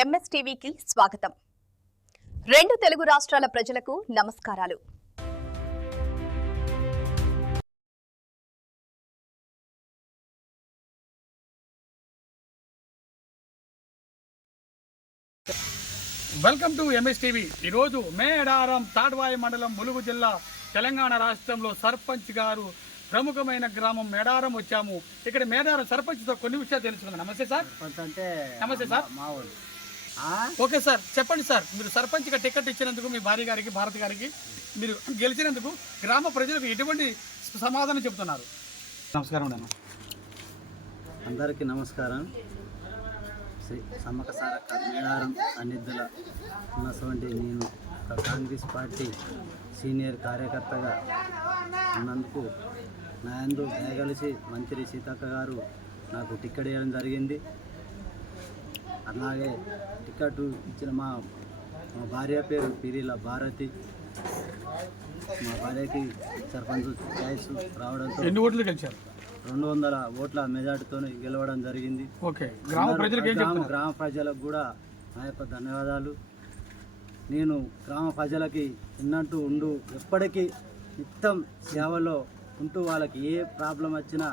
ఎంఎస్టీవీకి స్వాగతం. రెండు తెలుగు రాష్ట్రాల ప్రజలకు నమస్కారాలు. Welcome to MSTV. ఈరోజు మేడారం తాడ్వాయి మండలం ములుగు జిల్లా తెలంగాణ రాష్ట్రంలో సర్పంచ్ గారు ప్రముఖమైన గ్రామం మేడారం వచ్చాము. ఇక్కడ మేడారం సర్పంచ్తో కొన్ని విషయాలు తెలుసుకుందాం. నమస్తే సార్. నమస్తే సార్. ఓకే సార్, చెప్పండి సార్. మీరు సర్పంచ్గా టికెట్ ఇచ్చినందుకు మీ భార్య గారికి, భారత్ గారికి, మీరు గెలిచినందుకు గ్రామ ప్రజలకు ఎటువంటి సమాధానం చెబుతున్నారు? నమస్కారం అన్న. అందరికీ నమస్కారం. శ్రీ సమ్మక్క సారక్క మేడారం సన్నిధుల ఉన్నటువంటి నేను కాంగ్రెస్ పార్టీ సీనియర్ కార్యకర్తగా ఉన్నందుకు నా యందు దయగలిసి మంత్రి సీతక్క గారు నాకు టికెట్ ఇవ్వడం జరిగింది. అలాగే టికెట్ ఇచ్చిన మా భార్య పేరు పిరిల భారతి. మా భార్యకి సర్పంచ్ ఛాయిస్ రావడంతో ఎన్ని ఓట్లు గెలిచారు? 200 ఓట్ల మెజార్టీతో గెలవడం జరిగింది. గ్రామ ప్రజలకు కూడా నా యొక్క ధన్యవాదాలు. నేను గ్రామ ప్రజలకి ఉన్నట్టు ఉండు, ఎప్పటికీ నిత్యం సేవలో ఉంటూ వాళ్ళకి ఏ ప్రాబ్లం వచ్చినా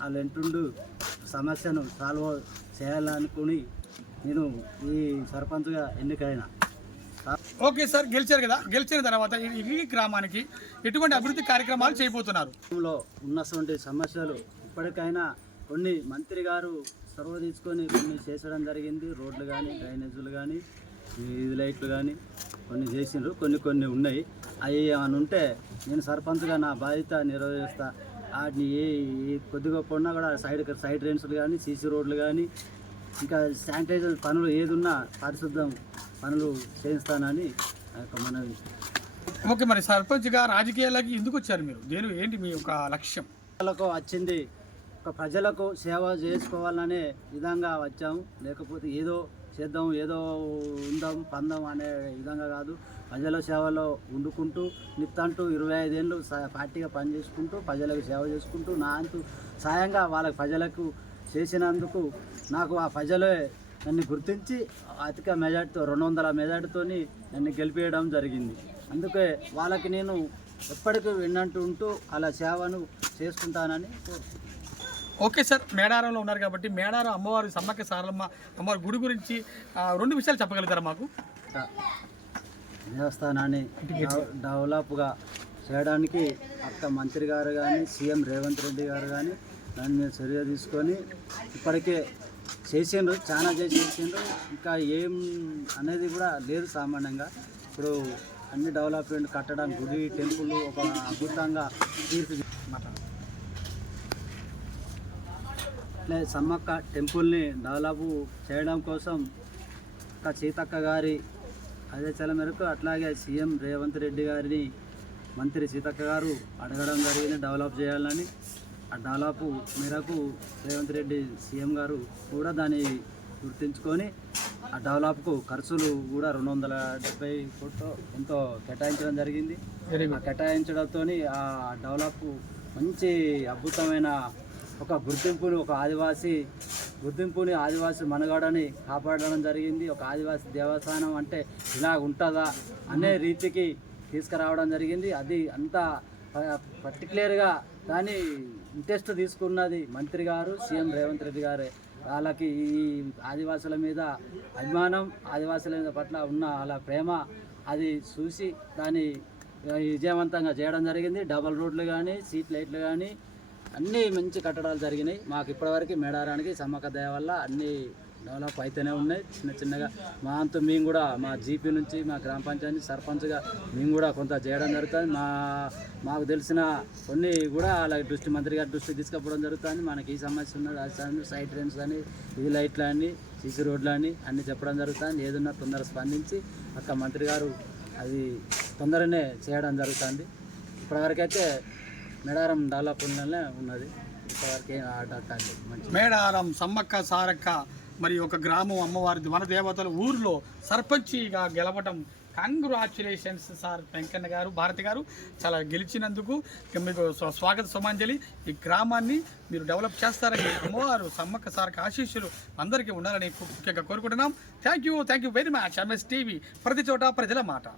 వాళ్ళు ఎంటుండు సమస్యను సాల్వ్ చేయాలనుకుని నేను ఈ సర్పంచ్గా ఎన్నికైనా. ఓకే సార్, గెలిచారు కదా. గెలిచిన తర్వాత ఈ గ్రామానికి ఎటువంటి అభివృద్ధి కార్యక్రమాలు చేయబోతున్నారు? ఉన్నటువంటి సమస్యలు ఇప్పటికైనా కొన్ని మంత్రి గారు చొరవ తీసుకొని కొన్ని చేసడం జరిగింది. రోడ్లు కానీ, డ్రైనేజీలు కానీ, వీధి లైట్లు కానీ కొన్ని చేసిండ్రు. కొన్ని ఉన్నాయి. అవి ఏమైనా ఉంటే నేను సర్పంచ్గా నా బాధ్యత నిర్వహిస్తా. వాటిని ఏ కొద్దిగా ఉన్నా కూడా సైడ్ డ్రైన్స్లు కానీ, సీసీ రోడ్లు కానీ, ఇంకా శానిటైజర్ పనులు ఏదున్నా పారిశుద్ధం పనులు చేయిస్తానని మనవి. ఓకే, మరి సర్పంచ్గా రాజకీయాలకి ఎందుకు వచ్చారు మీరు? ఏంటి మీ యొక్క లక్ష్యం? ప్రజలకు వచ్చింది ఒక ప్రజలకు సేవ చేసుకోవాలనే విధంగా వచ్చాము. లేకపోతే ఏదో చేద్దాం, ఏదో ఉందాం, పందాం అనే విధంగా కాదు. ప్రజల సేవలో వండుకుంటూ నిత్తంటూ 25 ఏళ్ళు పార్టీగా పనిచేసుకుంటూ ప్రజలకు సేవ చేసుకుంటూ నా అంతు సాయంగా వాళ్ళకి ప్రజలకు చేసినందుకు నాకు ఆ ప్రజలే నన్ను గుర్తించి అధిక మెజార్టీతో 200 మెజార్టీతో నన్ను గెలిపేయడం జరిగింది. అందుకే వాళ్ళకి నేను ఎప్పటికీ విన్నట్టు ఉంటూ అలా సేవను చేసుకుంటానని కోరుకుంటున్నాను. ఓకే సార్, మేడారంలో ఉన్నారు కాబట్టి మేడారం అమ్మవారి సమ్మక్క సారలమ్మ అమ్మవారి గుడి గురించి 2 విషయాలు చెప్పగలుగుతారా మాకు? దేవస్థానాన్ని డెవలప్గా చేయడానికి అక్క మంత్రి గారు కానీ, సీఎం రేవంత్ రెడ్డి గారు కానీ దాన్ని చర్య తీసుకొని ఇప్పటికే చేసిండ్రు, చాలా చేసిండ్రు. ఇంకా ఏం అనేది కూడా లేదు సామాన్యంగా. ఇప్పుడు అన్ని డెవలప్మెంట్ కట్టడానికి గుడి, టెంపుల్ ఒక అద్భుతంగా తీర్చి సమ్మక్క టెంపుల్ని డెవలప్ చేయడం కోసం ఒక సీతక్క గారి ఆదేశాల మేరకు అట్లాగే సీఎం రేవంత్ రెడ్డి గారిని మంత్రి సీతక్క గారు అడగడం జరిగింది డెవలప్ చేయాలని. ఆ డెవలప్ మేరకు రేవంత్ రెడ్డి సీఎం గారు కూడా దాన్ని గుర్తించుకొని ఆ డెవలప్కు ఖర్చులు కూడా 270 కోట్లు ఎంతో కేటాయించడం జరిగింది. కేటాయించడంతో ఆ డెవలప్ మంచి అద్భుతమైన ఒక గుర్తింపుని ఆదివాసీ మనుగడని కాపాడడం జరిగింది. ఒక ఆదివాసీ దేవస్థానం అంటే ఇలా ఉంటుందా అనే రీతికి తీసుకురావడం జరిగింది. అది అంతా పర్టికులర్గా దాన్ని ఇంట్రెస్ట్ తీసుకున్నది మంత్రి గారు, సీఎం రేవంత్ రెడ్డి గారే. వాళ్ళకి ఈ ఆదివాసుల మీద అభిమానం, ఆదివాసుల పట్ల ఉన్న వాళ్ళ ప్రేమ అది చూసి దాన్ని విజయవంతంగా చేయడం జరిగింది. డబల్ రోడ్లు కానీ, సీట్ లైట్లు కానీ అన్నీ మంచి కట్టడాలు జరిగినాయి. మాకు ఇప్పటివరకు మేడారానికి సమ్మక్క దయ వల్ల అన్నీ డెవలప్ అయితేనే ఉన్నాయి. చిన్నగా మా అంతా మేము కూడా మా జీపీ నుంచి మా గ్రామ పంచాయతీ సర్పంచ్గా మేము కూడా కొంత చేయడం జరుగుతుంది. మాకు తెలిసిన కొన్ని కూడా అలాగే మంత్రి గారి దృష్టికి తీసుకుపోవడం జరుగుతుంది. మనకి ఈ సమస్య ఉన్నది, సైడ్ ట్రైన్స్ కానీ, ఇది లైట్లు అని, సీసీ రోడ్లు అని అన్నీ చెప్పడం జరుగుతుంది. ఏదన్నా తొందర స్పందించి అక్క మంత్రి గారు అది తొందరనే చేయడం జరుగుతుంది. ఇప్పటివరకైతే మేడారం డెవలప్లోనే ఉన్నది. మేడారం సమ్మక్క సారక్క మరి ఒక గ్రామం అమ్మవారి మన దేవతల ఊరిలో సర్పంచిగా గెలవడం కంగ్రాచులేషన్స్ సార్ వెంకన్న గారు, భారతి గారు, చాలా గెలిచినందుకు మీకు స్వాగత సుమాంజలి. ఈ గ్రామాన్ని మీరు డెవలప్ చేస్తారని అమ్మవారు సమ్మక్క సార్కి ఆశీస్సులు అందరికీ ఉండాలని ముఖ్యంగా కోరుకుంటున్నాం. Thank you very much. MS TV, ప్రతి చోట ప్రజల మాట.